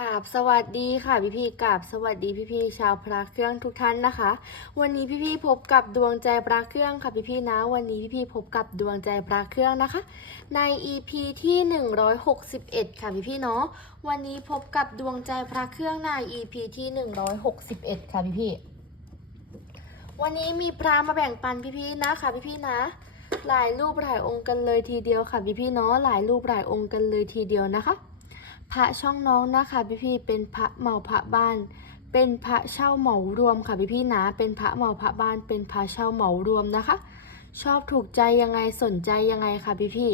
กราบสวัสดีค่ะพี่พี่กราบสวัสดีพี่พี่ชาวพระเครื่องทุกท่านนะคะ วันนี้พี่พี่พบกับดวงใจพระเครื่องค่ะพี่พี่นะ วันนี้พี่พี่พบกับดวงใจพระเครื่องนะคะ ใน EP ที่ 161 ค่ะพี่พี่เนาะวันนี้พบกับดวงใจพระเครื่องใน EP ที่ 161 ค่ะพี่พี่วันนี้มีพระมาแบ่งปันพี่พี่นะค่ะพี่พี่นะหลายรูปหลายองค์กันเลยทีเดียวค่ะพี่พี่เนาะหลายรูปหลายองค์กันเลยทีเดียวนะคะ พระช่องน้องนะคะพี่พี่เป็นพระเหมาพระบ้าน เป็นพระเช่าเหมารวมค่ะพี่พี่นะ เป็นพระเหมาพระบ้าน เป็นพระเช่าเหมารวมนะคะ ชอบถูกใจยังไงสนใจยังไงค่ะพี่พี่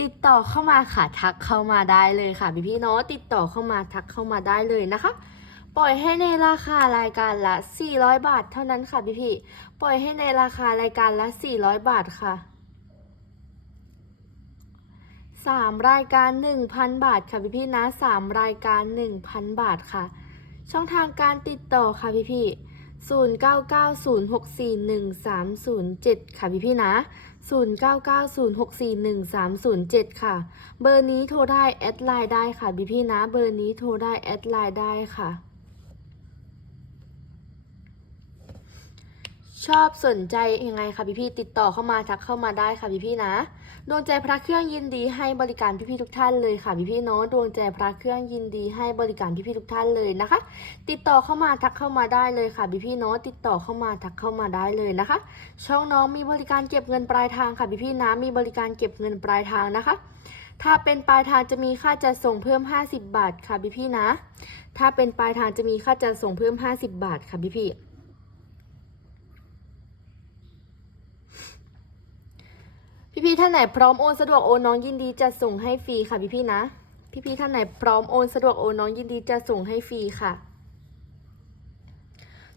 ติดต่อเข้ามาค่ะทักเข้ามาได้เลยค่ะพี่พี่เนาะติดต่อเข้ามาทักเข้ามาได้เลยนะคะ ปล่อยให้ในราคารายการละ 400 บาทเท่านั้นค่ะพี่พี่ปล่อยให้ในราคารายการละ 400 บาทค่ะ สามรายการ 1,000 บาทค่ะพี่พี่นะสามรายการ 1,000 บาทค่ะ ช่องทางการติดต่อค่ะพี่พี่0 9 9 0 6 4 1 3 0 7 ค่ะพี่พี่นะ 0 9 9 0 6 4 1 3 0 7 ค่ะ เบอร์นี้โทรได้แอดไลน์ได้ค่ะพี่พี่นะ เบอร์นี้โทรได้แอดไลน์ได้ค่ะ ชอบสนใจยังไงคะพี่พี่ติดต่อเข้ามาทักเข้ามาได้ค่ะพี่พี่นะ ดวงใจพระเครื่องยินดีให้บริการพี่ๆทุกท่านเลยค่ะพี่พี่ๆเนาะดวงใจพระเครื่องยินดีให้บริการพี่ๆทุกท่านเลยนะคะ ติดต่อเข้ามาทักเข้ามาได้เลยค่ะพี่พี่ๆเนาะติดต่อเข้ามาทักเข้ามาได้เลยนะคะ ช่องน้องมีบริการเก็บเงินปลายทางค่ะพี่พี่ๆนะมีบริการเก็บเงินปลายทางนะคะ ถ้าเป็นปลายทางจะมีค่าจัดส่งเพิ่ม 50 บาทค่ะพี่พี่ๆนะ ถ้าเป็นปลายทางจะมีค่าจัดส่งเพิ่ม 50 บาทค่ะพี่พี่ๆ พี่ๆท่านไหนพร้อมโอนสะดวกโอนน้องยินดีจะส่งให้ฟรีค่ะพี่ๆนะ พี่ๆท่านไหนพร้อมโอนสะดวกโอนน้องยินดีจะส่งให้ฟรีค่ะ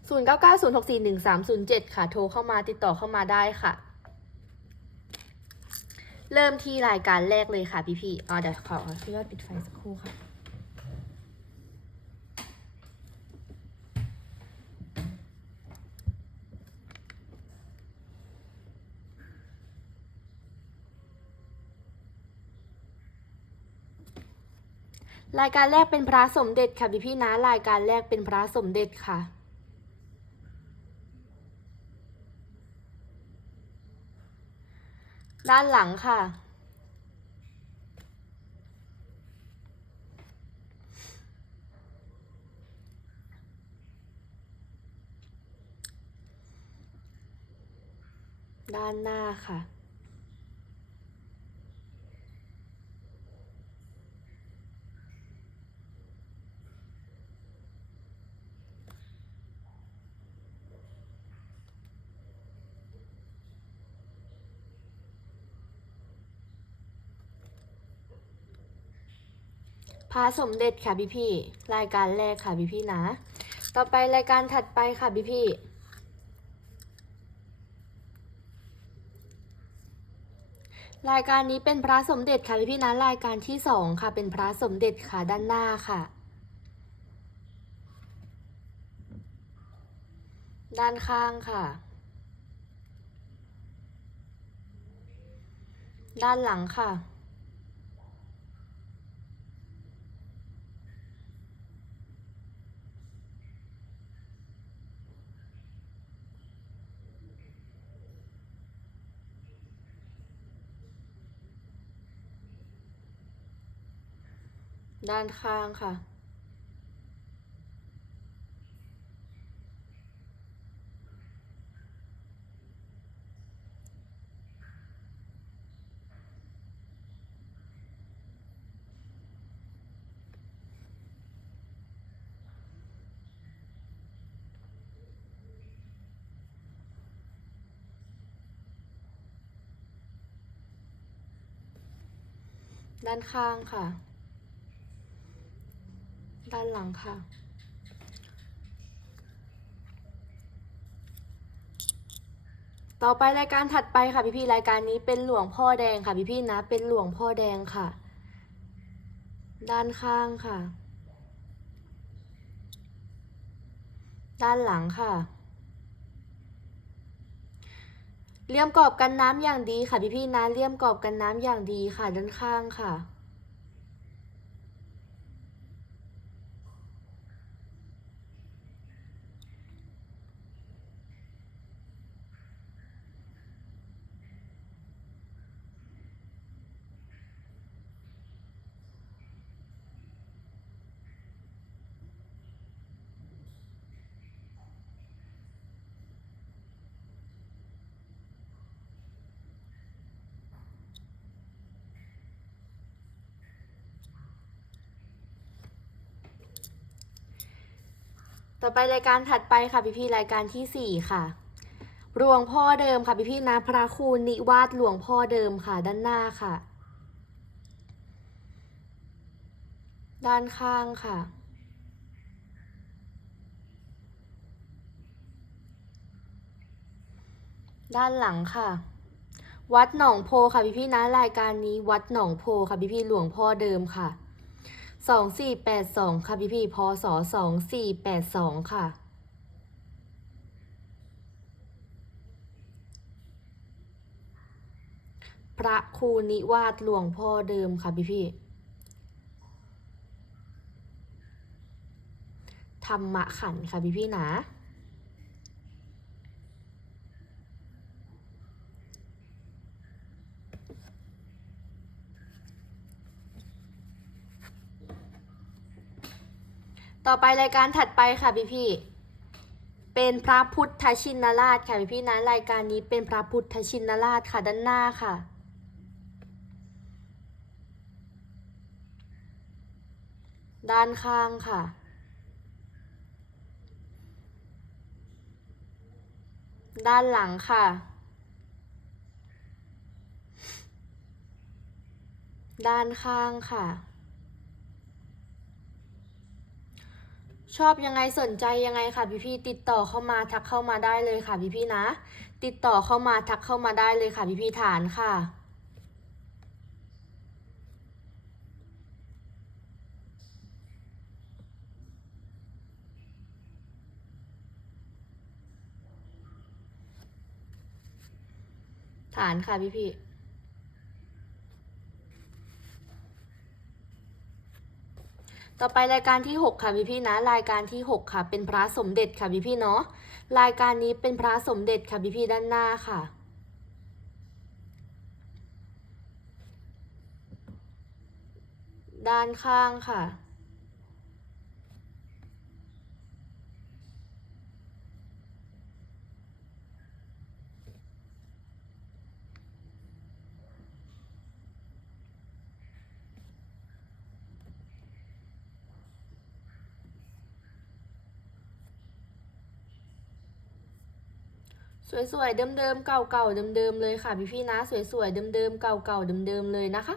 0 9 9 0 6 4 1 3 0 7 ค่ะ โทรเข้ามาติดต่อเข้ามาได้ค่ะ เริ่มที่รายการแรกเลยค่ะพี่ๆอ๋อเดี๋ยวขอขออนุญาตปิดไฟสักครู่ค่ะ รายการแรกเป็นพระสมเด็จค่ะพี่พี่นะรายการแรกเป็นพระสมเด็จค่ะ ด้านหลังค่ะ ด้านหน้าค่ะ พระสมเด็จค่ะพี่พี่รายการแรกค่ะพี่พี่นะ ต่อไปรายการถัดไปค่ะพี่พี่รายการนี้เป็นพระสมเด็จค่ะพี่พี่นะรายการที่สองค่ะ เป็นพระสมเด็จค่ะด้านหน้าค่ะ ด้านข้างค่ะ ด้านหลังค่ะ ด้านข้างค่ะ ด้านข้างค่ะ ด้านหลังค่ะ ต่อไปรายการถัดไปค่ะพี่ๆรายการนี้เป็นหลวงพ่อแดงค่ะพี่ๆนะ เป็นหลวงพ่อแดงค่ะ ด้านข้างค่ะ ด้านหลังค่ะเลี่ยมกรอบกันน้ำอย่างดีค่ะพี่ๆนะเลี่ยมกรอบกันน้ำอย่างดีค่ะด้านข้างค่ะ ต่อไปรายการถัดไปค่ะพี่พี่รายการที่สี่ค่ะ หลวงพ่อเดิมค่ะพี่พี่นะพระครูนิวาสหลวงพ่อเดิมค่ะด้านหน้าค่ะ ด้านข้างค่ะ ด้านหลังค่ะ วัดหนองโพค่ะพี่พี่นะรายการนี้วัดหนองโพค่ะพี่พี่หลวงพ่อเดิมค่ะ สองสี่แปดสองค่ะพี่พี่พศสองสี่แปดสองค่ะ พระครูนิวาสหลวงพ่อเดิมค่ะพี่พี่ธรรมะขันค่ะพี่พี่นะ ต่อไปรายการถัดไปค่ะพี่พี่เป็นพระพุทธชินราชค่ะพี่พี่นะรายการนี้เป็นพระพุทธชินราชค่ะด้านหน้าค่ะ ด้านข้างค่ะด้านหลังค่ะ ด้านข้างค่ะ ชอบยังไงสนใจยังไงค่ะพี่พี่ติดต่อเข้ามาทักเข้ามาได้เลยค่ะพี่พี่นะ ติดต่อเข้ามาทักเข้ามาได้เลยค่ะพี่พี่ฐานค่ะ ฐานค่ะพี่พี่ ต่อไปรายการที่ 6 ค่ะพี่พี่นะ รายการที่ 6 ค่ะ เป็นพระสมเด็จค่ะพี่พี่เนาะรายการนี้เป็นพระสมเด็จค่ะพี่พี่ด้านหน้าค่ะด้านข้างค่ะ สวยๆเดิมๆเก่าๆเดิมๆเลยค่ะพี่พี่ๆนะ สวยๆเดิมๆเก่าๆเดิมๆเลยนะคะ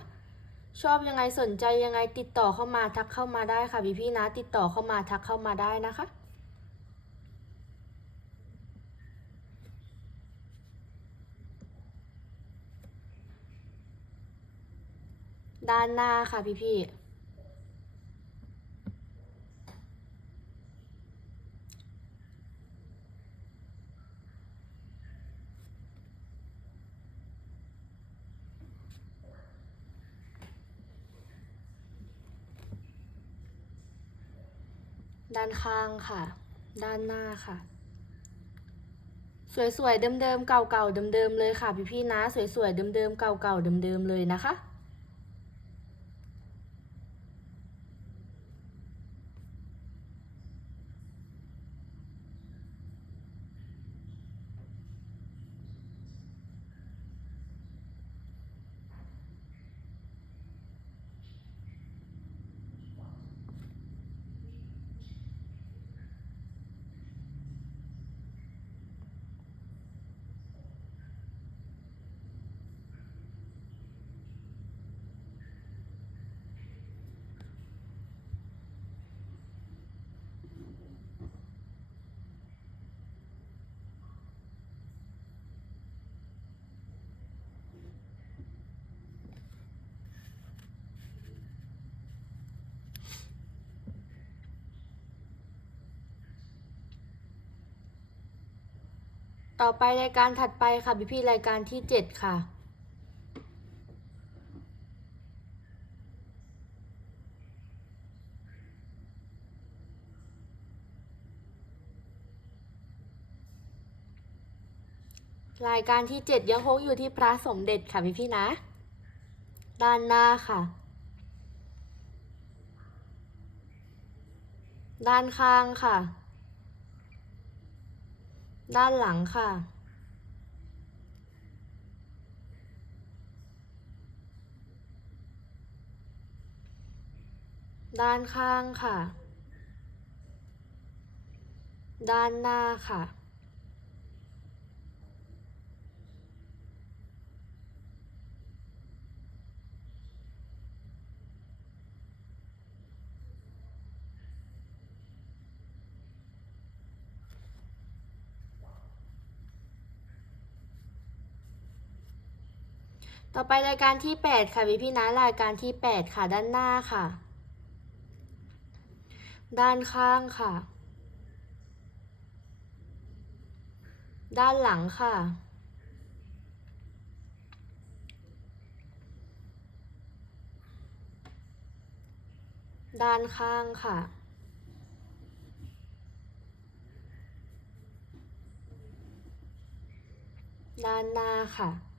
ชอบยังไงสนใจยังไงติดต่อเข้ามาทักเข้ามาได้ค่ะพี่พี่ๆนะ ติดต่อเข้ามาทักเข้ามาได้นะคะด้านหน้าค่ะพี่พี่ๆานข้างค่ะ ด้านหน้าค่ะ สวยๆเดิมๆเก่าๆเดิมๆเลยค่ะพี่ๆนะ สวยๆเดิมๆเก่าๆเดิมๆเลยนะคะ ต่อไปรายการถัดไปค่ะ พี่ๆรายการที่เจ็ดค่ะ รายการที่เจ็ดยังคงอยู่ที่พระสมเด็จค่ะพี่พี่ๆนะ ด้านหน้าค่ะ ด้านข้างค่ะ ด้านหลังค่ะ ด้านข้างค่ะ ด้านหน้าค่ะ ต่อไปรายการที่ 8 ค่ะพี่พี่นะรายการที่ 8 ค่ะด้านหน้าค่ะ ด้านข้างค่ะ ด้านหลังค่ะ ด้านข้างค่ะด้านหน้าค่ะ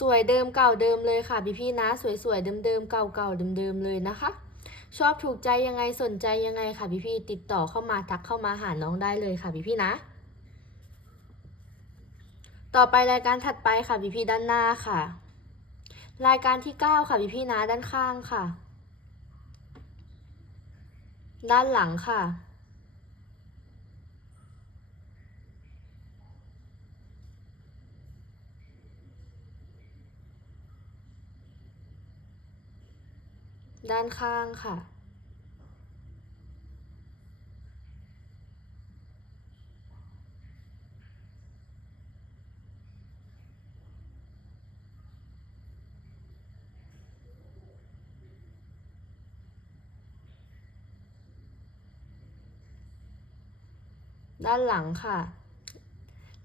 สวยเดิมเก่าเดิมเลยค่ะพี่พี่นะ สวยๆเดิมๆเก่าๆเดิมๆเลยนะคะ ชอบถูกใจยังไงสนใจยังไงค่ะพี่พี่ติดต่อเข้ามาทักเข้ามาหาน้องได้เลยค่ะพี่พี่นะ ต่อไปรายการถัดไปค่ะพี่พี่ด้านหน้าค่ะ รายการที่9ค่ะพี่พี่นะด้านข้างค่ะ ด้านหลังค่ะ ด้านข้างค่ะ ด้านหลังค่ะ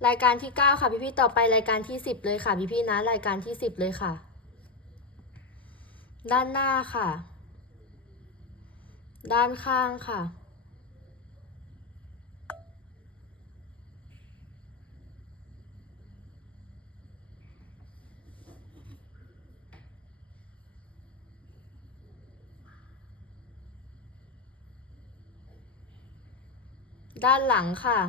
รายการที่ 9 ค่ะ พี่พี่ต่อไปรายการที่ 10 เลยค่ะ พี่พี่นะรายการที่ 10 เลยค่ะ ด้านหน้าค่ะ ด้านข้างค่ะ ด้านหลังค่ะ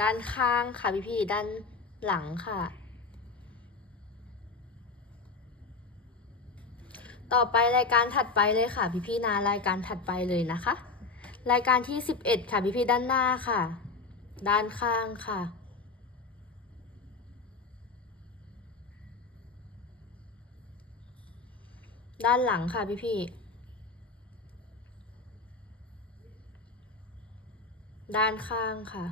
ด้านข้างค่ะพี่พี่ด้านหลังค่ะ ต่อไปรายการถัดไปเลยค่ะ พี่พี่นะรายการถัดไปเลยนะคะ รายการที่11ค่ะพี่พี่ด้านหน้าค่ะ ด้านข้างค่ะด้านหลังค่ะพี่พี่ด้านข้างค่ะ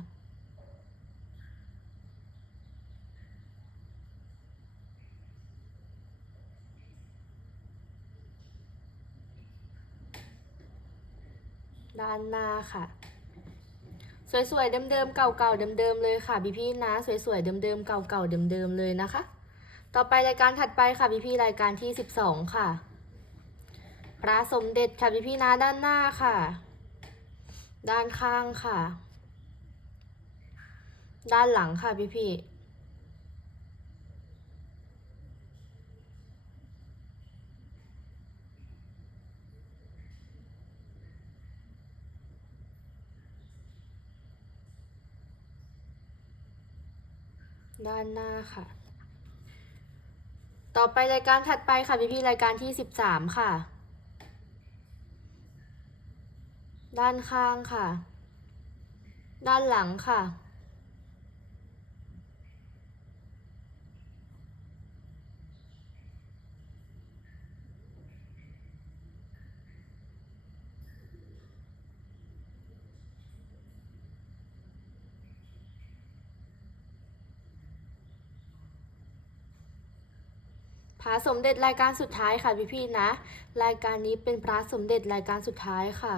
ด้านหน้าค่ะ สวยๆเดิมๆเก่าๆเดิมๆเลยค่ะพี่พี่ๆนะ สวยๆเดิมๆเก่าๆเดิมๆเลยนะคะ ต่อไปรายการถัดไปค่ะพี่พี่ๆรายการที่ 12 ค่ะ พระสมเด็จค่ะพี่พี่ๆนะด้านหน้าค่ะ ด้านข้างค่ะ ด้านหลังค่ะพี่พี่ๆ ด้านหน้าค่ะ ต่อไปรายการถัดไปค่ะพี่พี่รายการที่สิบสามค่ะ ด้านข้างค่ะ ด้านหลังค่ะ ระสมเด็จรายการสุดท้ายค่ะพี่พี่ๆนะ รายการนี้เป็นพระสมเด็จรายการสุดท้ายค่ะ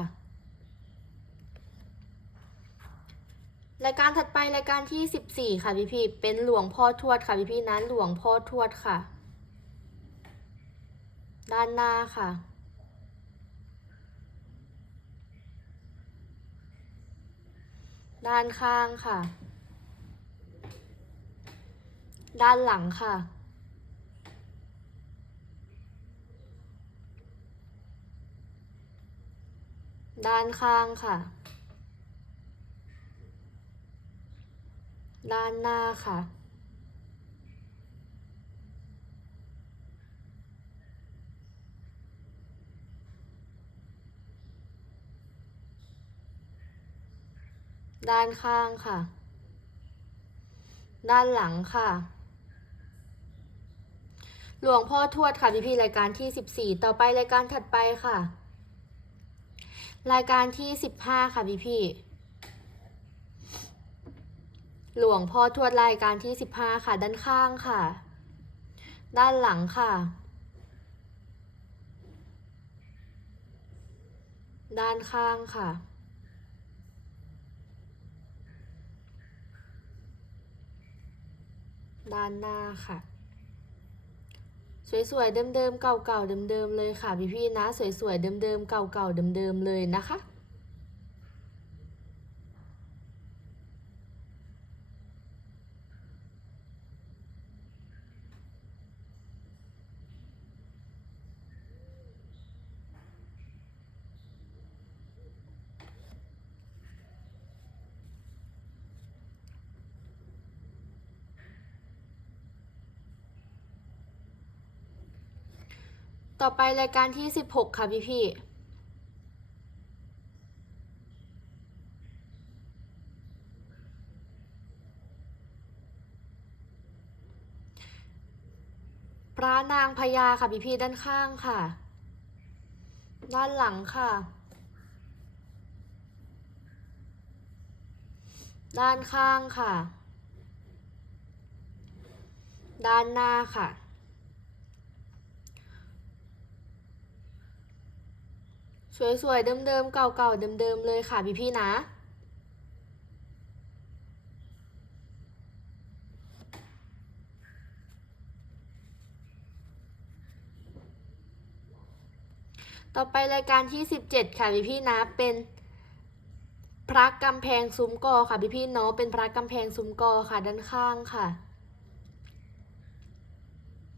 รายการถัดไปรายการที่สิบสี่ค่ะพี่พี่ๆเป็นหลวงพ่อทวดค่ะพี่พี่ๆนั้นหลวงพ่อทวดค่ะ ด้านหน้าค่ะด้านข้างค่ะ ด้านหลังค่ะ ด้านข้างค่ะ ด้านหน้าค่ะ ด้านข้างค่ะ ด้านหลังค่ะ หลวงพ่อทวดค่ะพี่พี่รายการที่สิบสี่ต่อไปรายการถัดไปค่ะ รายการที่สิบห้าค่ะพี่พี่หลวงพ่อทวดรายการที่สิบห้าค่ะ ด้านข้างค่ะ ด้านหลังค่ะ ด้านข้างค่ะ ด้านหน้าค่ะ สวยๆเดิมๆเก่าๆเดิมๆเลยค่ะพี่ๆนะ สวยๆเดิมๆเก่าๆเดิมๆเลยนะคะ ต่อไปรายการที่16ค่ะพี่พี่พระนางพญาค่ะพี่พี่ด้านข้างค่ะ ด้านหลังค่ะ ด้านข้างค่ะ ด้านหน้าค่ะ สวยๆ เดิมๆ เก่าๆ เดิมๆ เลยค่ะพี่ๆ นะ ต่อไปรายการที่ 17 ค่ะพี่ๆ นะ เป็นพระกำแพงซุ้มกอค่ะพี่ๆ เนาะ เป็นพระกำแพงซุ้มกอค่ะด้านข้างค่ะ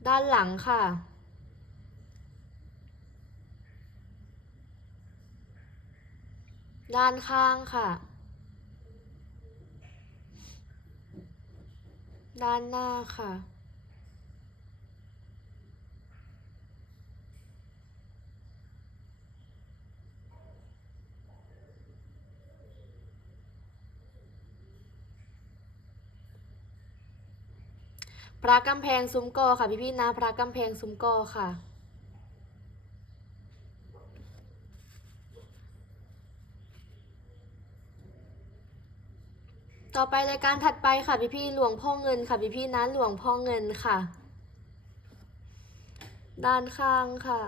ด้านหลังค่ะ ด้านข้างค่ะ ด้านหน้าค่ะ พระกำแพงซุ้มกอค่ะพี่พี่ๆนะพระกำแพงซุ้มกอค่ะ ต่อไปรายการถัดไปค่ะพี่พี่หลวงพ่อเงินค่ะพี่พี่นะหลวงพ่อเงินค่ะ ด้านข้างค่ะ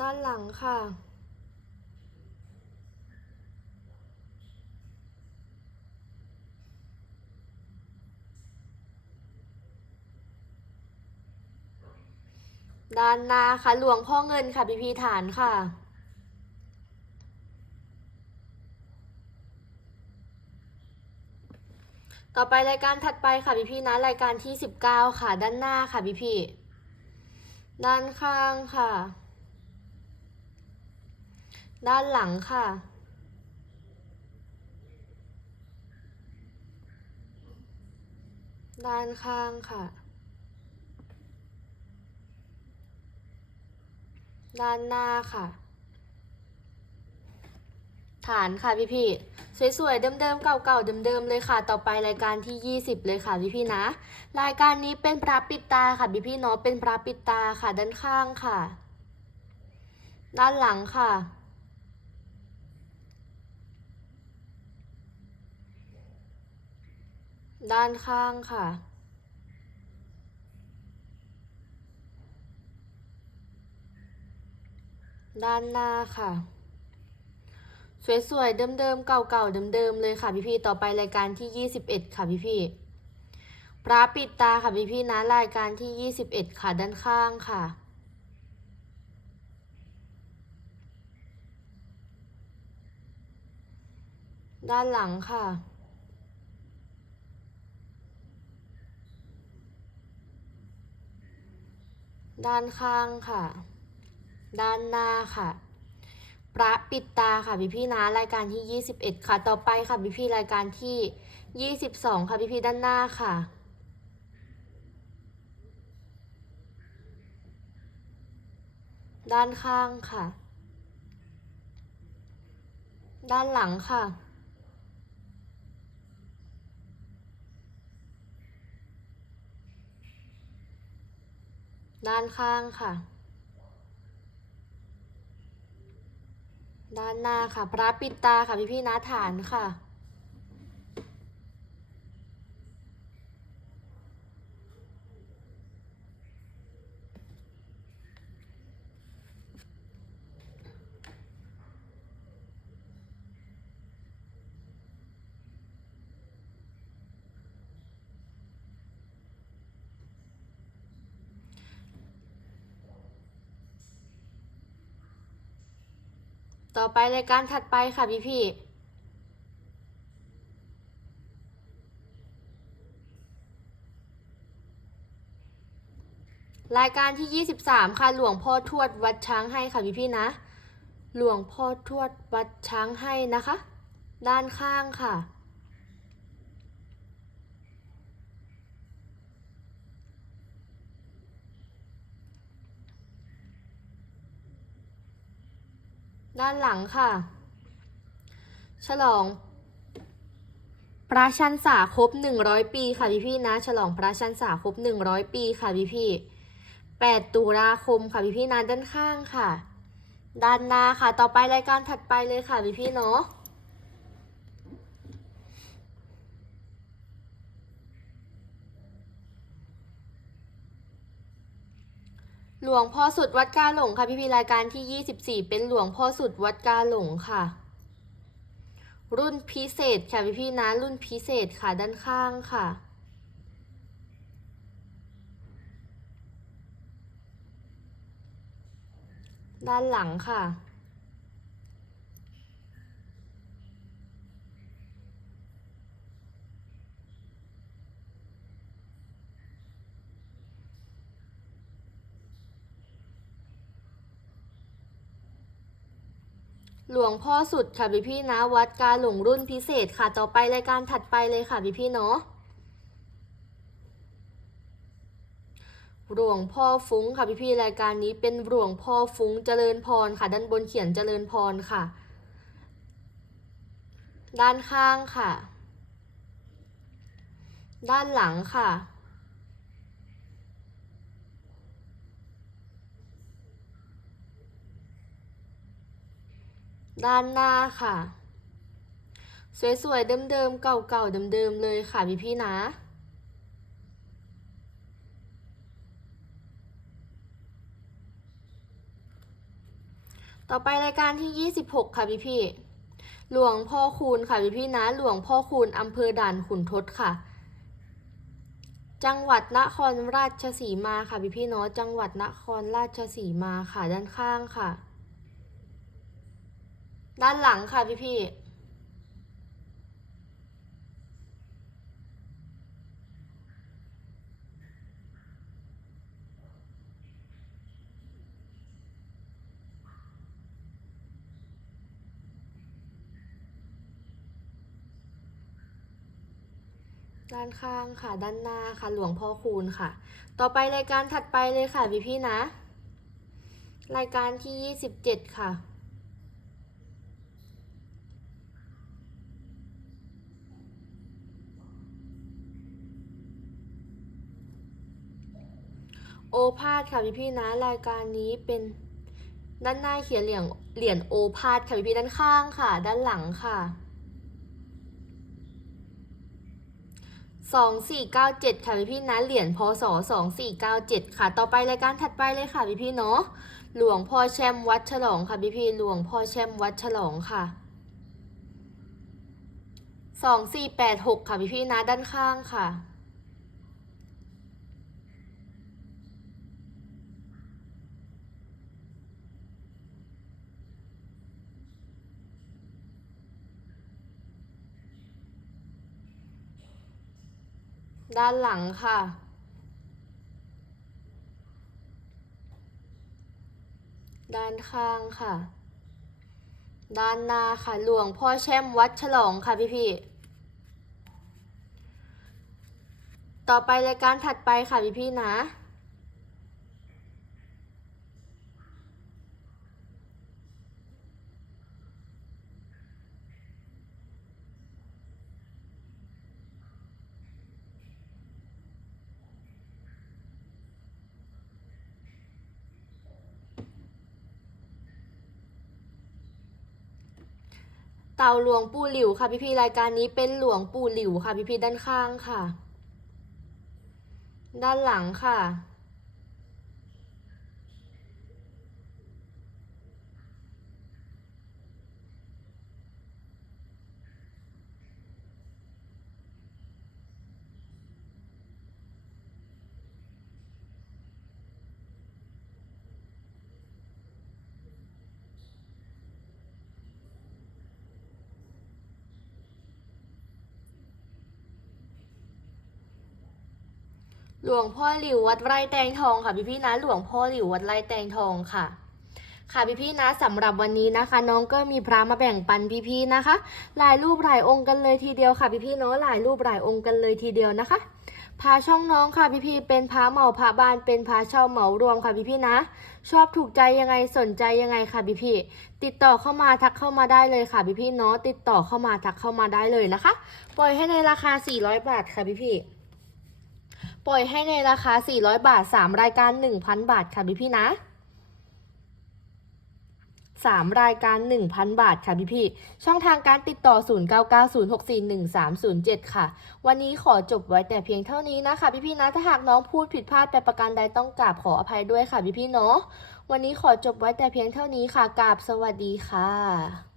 ด้านหลังค่ะ ด้านหน้าค่ะหลวงพ่อเงินค่ะพี่พีฐานค่ะ ต่อไปรายการถัดไปค่ะพี่พี่นะรายการที่สิบเก้าค่ะ ด้านหน้าค่ะพี่พี่ด้านข้างค่ะ ด้านหลังค่ะด้านข้างค่ะ ด้านหน้าค่ะ ฐานค่ะพี่พี่สวยๆ เดิมๆ เก่าๆ เดิมๆ เลยค่ะ ต่อไปรายการที่ 20 เลยค่ะพี่พี่นะ รายการนี้เป็นพระปิดตาค่ะพี่พี่เนาะ เป็นพระปิดตาค่ะด้านข้างค่ะ ด้านหลังค่ะด้านข้างค่ะ ด้านหน้าค่ะ สวยๆ เดิมๆ เก่าๆ เดิมๆ เลยค่ะพี่ๆ ต่อไปรายการที่ 21 ค่ะพี่ๆ พระปิดตาค่ะพี่ๆ นะรายการที่ 21 ค่ะด้านข้างค่ะด้านหลังค่ะ ด้านข้างค่ะ ด้านหน้าค่ะพระปิดตาค่ะพี่พี่นะรายการที่ 21 ค่ะ ต่อไปค่ะพี่พี่รายการที่ 22 ค่ะพี่พี่ด้านหน้าค่ะ ด้านข้างค่ะ ด้านหลังค่ะ ด้านข้างค่ะ ด้านหน้าค่ะ พระปิดตาค่ะพี่พี่นาฐานค่ะ ต่อไปรายการถัดไปค่ะพี่พี่รายการที่ 23 ค่ะ หลวงพ่อทวดวัดช้างให้ค่ะพี่พี่นะ หลวงพ่อทวดวัดช้างให้นะคะ ด้านข้างค่ะ ด้านหลังค่ะ ฉลอง พระชันษาครบ100ปีค่ะพี่พี่นะ ฉลองพระชันษาครบ100ปีค่ะพี่พี่ๆ8ตุลาคมค่ะพี่พี่นะด้านข้างค่ะ ด้านหน้าค่ะ ต่อไปรายการถัดไปเลยค่ะพี่พี่เนาะ หลวงพ่อสุดวัดกาหลงค่ะ พี่พีรายการที่ 24 เป็นหลวงพ่อสุดวัดกาหลงค่ะ รุ่นพิเศษค่ะพี่พี่นะรุ่นพิเศษค่ะด้านข้างค่ะ ด้านหลังค่ะ หลวงพ่อสุดค่ะพี่พี่นะ วัดกาหลงรุ่นพิเศษค่ะ ต่อไปรายการถัดไปเลยค่ะพี่พี่เนาะหลวงพ่อฟุ้งค่ะพี่พี่รายการนี้เป็นหลวงพ่อฟุ้งเจริญพรค่ะ ด้านบนเขียนเจริญพรค่ะ ด้านข้างค่ะ ด้านหลังค่ะ ด้านหน้าค่ะ สวยๆเดิมๆเก่าๆเดิมๆเลยค่ะพี่พี่นะต่อไปรายการที่ 26 ค่ะพี่พี่ หลวงพ่อคูณค่ะพี่พี่นะ หลวงพ่อคูณอำเภอด่านขุนทดค่ะ จังหวัดนครราชสีมาค่ะพี่พี่เนาะ จังหวัดนครราชสีมาค่ะด้านข้างค่ะ ด้านหลังค่ะพี่พี่ด้านข้างค่ะ ด้านหน้าค่ะ หลวงพ่อคูณค่ะ ต่อไปรายการถัดไปเลยค่ะพี่พี่นะ รายการที่27ค่ะ โอภาสค่ะพี่พี่นะรายการนี้เป็นด้านหน้าเขียนเหรียญเหรียญโอภาสค่ะพี่พี่ด้านข้างค่ะ ด้านหลังค่ะสองสี่เก้าเจ็ดค่ะพี่พี่นะเหรียญพศสองสี่เก้าเจ็ดค่ะ ต่อไปรายการถัดไปเลยค่ะพี่พี่เนาะหลวงพ่อแชมวัดฉลองค่ะพี่พี่หลวงพ่อแชมวัดฉลองค่ะสองสี่แปดหกค่ะพี่พี่นะด้านข้างค่ะ ด้านหลังค่ะ ด้านข้างค่ะ ด้านหน้าค่ะ หลวงพ่อแช่มวัดฉลองค่ะพี่พี่ๆต่อไปรายการถัดไปค่ะพี่พี่ๆนะ เต่าหลวงปู่หลิวค่ะพี่พี่รายการนี้เป็นหลวงปู่หลิวค่ะพี่พี่ด้านข้างค่ะ ด้านหลังค่ะ ลวงพ่อหลิววัดไร่แตงทองค่ะพี่พี่นะหลวงพ่อหลิววัดไร่แตงทองค่ะ ค่ะพี่พี่นะสำหรับวันนี้นะคะ น้องก็มีพระมาแบ่งปันพี่พี่นะคะหลายรูปหลายองค์กันเลยทีเดียวค่ะพี่พี่เนาะหลายรูปหลายองค์กันเลยทีเดียวนะคะพาช่องน้องค่ะพี่พี่เป็นพาเหมาพาบานเป็นพาเช่าเหมารวมค่ะพี่พี่นะ ชอบถูกใจยังไงสนใจยังไงค่ะพี่พี่ติดต่อเข้ามาทักเข้ามาได้เลยค่ะพี่พี่เนาะติดต่อเข้ามาทักเข้ามาได้เลยนะคะ ปล่อยให้ในราคา 400 บาทค่ะพี่พี่ ปล่อยให้ในราคา 400 บาท 3 รายการ 1,000 บาทค่ะพี่พี่นะ 3 รายการ 1,000 บาทค่ะพี่พี่ ช่องทางการติดต่อ 0990641307 ค่ะ วันนี้ขอจบไว้แต่เพียงเท่านี้นะคะพี่พี่นะ ถ้าหากน้องพูดผิดพลาดไปประการใดต้องกราบขออภัยด้วยค่ะพี่พี่เนาะ วันนี้ขอจบไว้แต่เพียงเท่านี้ค่ะกราบสวัสดีค่ะ